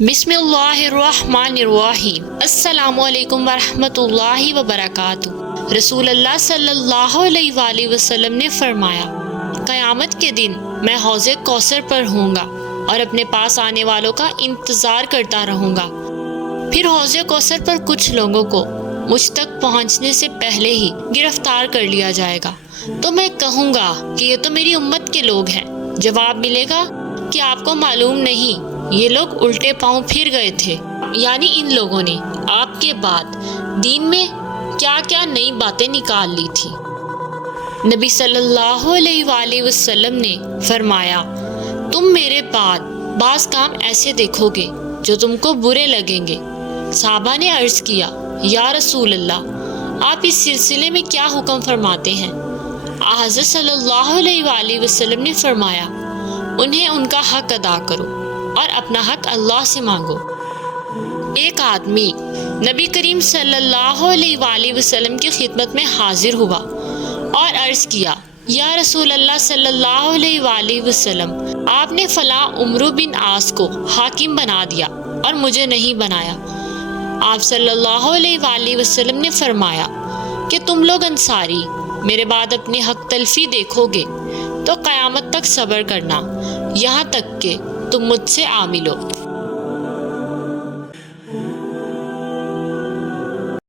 بسم اللہ الرحمن الرحیم۔ السلام علیکم ورحمۃ اللہ وبرکاتہ۔ رسول اللہ صلی اللہ علیہ وآلہ وسلم نے فرمایا، قیامت کے دن میں حوض کوثر پر ہوں گا اور اپنے پاس آنے والوں کا انتظار کرتا رہوں گا۔ پھر حوض کوثر پر کچھ لوگوں کو مجھ تک پہنچنے سے پہلے ہی گرفتار کر لیا جائے گا، تو میں کہوں گا کہ یہ تو میری امت کے لوگ ہیں۔ جواب ملے گا کہ آپ کو معلوم نہیں، یہ لوگ الٹے پاؤں پھر گئے تھے، یعنی ان لوگوں نے آپ کے بعد دین میں کیا کیا نئی باتیں نکال لی تھی۔ نبی صلی اللہ علیہ وآلہ وسلم نے فرمایا، تم میرے بعد بعض کام ایسے دیکھو گے جو تم کو برے لگیں گے۔ صحابہ نے عرض کیا، یا رسول اللہ، آپ اس سلسلے میں کیا حکم فرماتے ہیں؟ حضرت صلی اللہ علیہ وآلہ وسلم نے فرمایا، انہیں ان کا حق ادا کرو اور اپنا حق اللہ سے مانگو۔ ایک آدمی نبی کریم صلی اللہ علیہ وآلہ وسلم کی خدمت میں حاضر ہوا اور عرض کیا، یا رسول اللہ صلی اللہ علیہ وآلہ وسلم، آپ نے فلاں عمرو بن عاص کو حاکم بنا دیا اور مجھے نہیں بنایا۔ آپ صلی اللہ علیہ وآلہ وسلم نے فرمایا کہ تم لوگ انصاری میرے بعد اپنے حق تلفی دیکھو گے تو قیامت تک صبر کرنا، یہاں تک کہ تم مجھ سے آ ملو۔